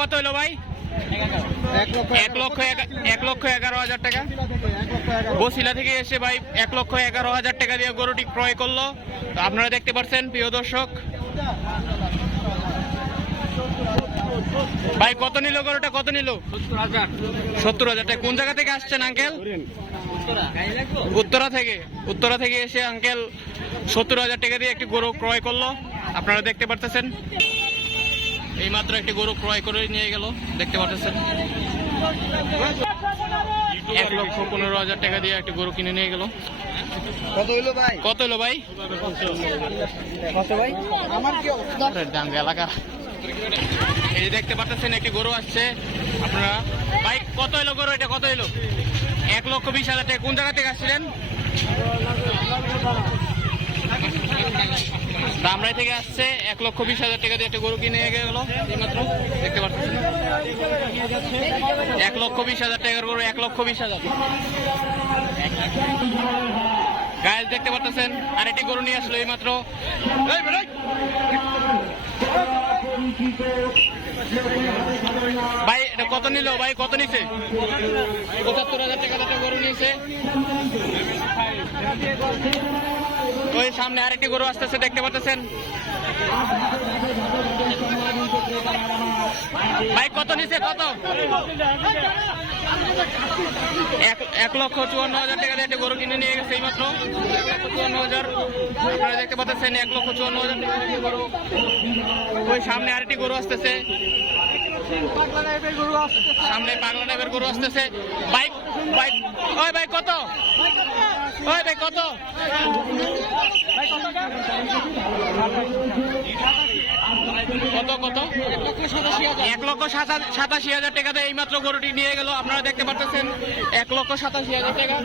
কত হলো ভাই? 1,11,000 টাকা। বসিলা থেকে এসে ভাই 1,11,000 টাকা দিয়ে গরুটি ক্রয় করলো। তো আপনারা দেখতে পাচ্ছেন প্রিয় দর্শক। ভাই কত নিল গরুটা, কত নিল? 70,000 টাকা। কোন জায়গা থেকে আসছেন আঙ্কেল? উত্তরা থেকে এসে আঙ্কেল 70,000 টাকা দিয়ে একটি গরু ক্রয় করলো। আপনারা দেখতে পারতেছেন এই মাত্র একটি গরু ক্রয় করে নিয়ে গেল, দেখতে পাচ্ছেন। 1,15,000 টাকা দিয়ে একটি গরু কিনে নিয়ে গেল। কত হইলো ভাই? কত হলো ভাই? কত ভাই? আমার কি দাম এলাকা। এই যে দেখতে পাচ্ছেন একটি গরু আসছে আপনারা। ভাই কত হলো গরু, এটা কত হলো? 1,20,000 টাকা। কোন জায়গা থেকে আসছিলেন? ধামরাই থেকে আসছে। 1,20,000 টাকা দিয়ে একটা গরু কিনে গেল এইমাত্র, দেখতে পাচ্ছেন। 1,20,000 টাকার গরু, 1,20,000। গায়ে দেখতে পাচ্ছেন আর একটি গরু নিয়ে আসলো এইমাত্র। ভাই এটা কত নিল ভাই, কত নিছে? 75,000 টাকা একটা গরু নিয়েছে। ওই সামনে আরেকটি গরু আসতেছে, দেখতে পাচ্ছেন। ভাই কত নিছে, কত? 1,54,000 টাকা দিয়ে একটা গরু কিনে নিয়ে গেছে এইমাত্র। 1,54,000 আপনারা দেখতে পাচ্ছেন। 1,54,000 টাকা দিয়ে গরু। ওই সামনে আরেকটি গরু আসতেছে, সামনে পাগলা টাইপের গরু আসতেছে। বাইক বাইক ওই ভাই কত? ওই ভাই কত? কত কত? 1,87,000 টাকা দিয়ে এইমাত্র গরুটি নিয়ে গেল। আপনারা দেখতে পাচ্ছেন 1,87,000 টাকা।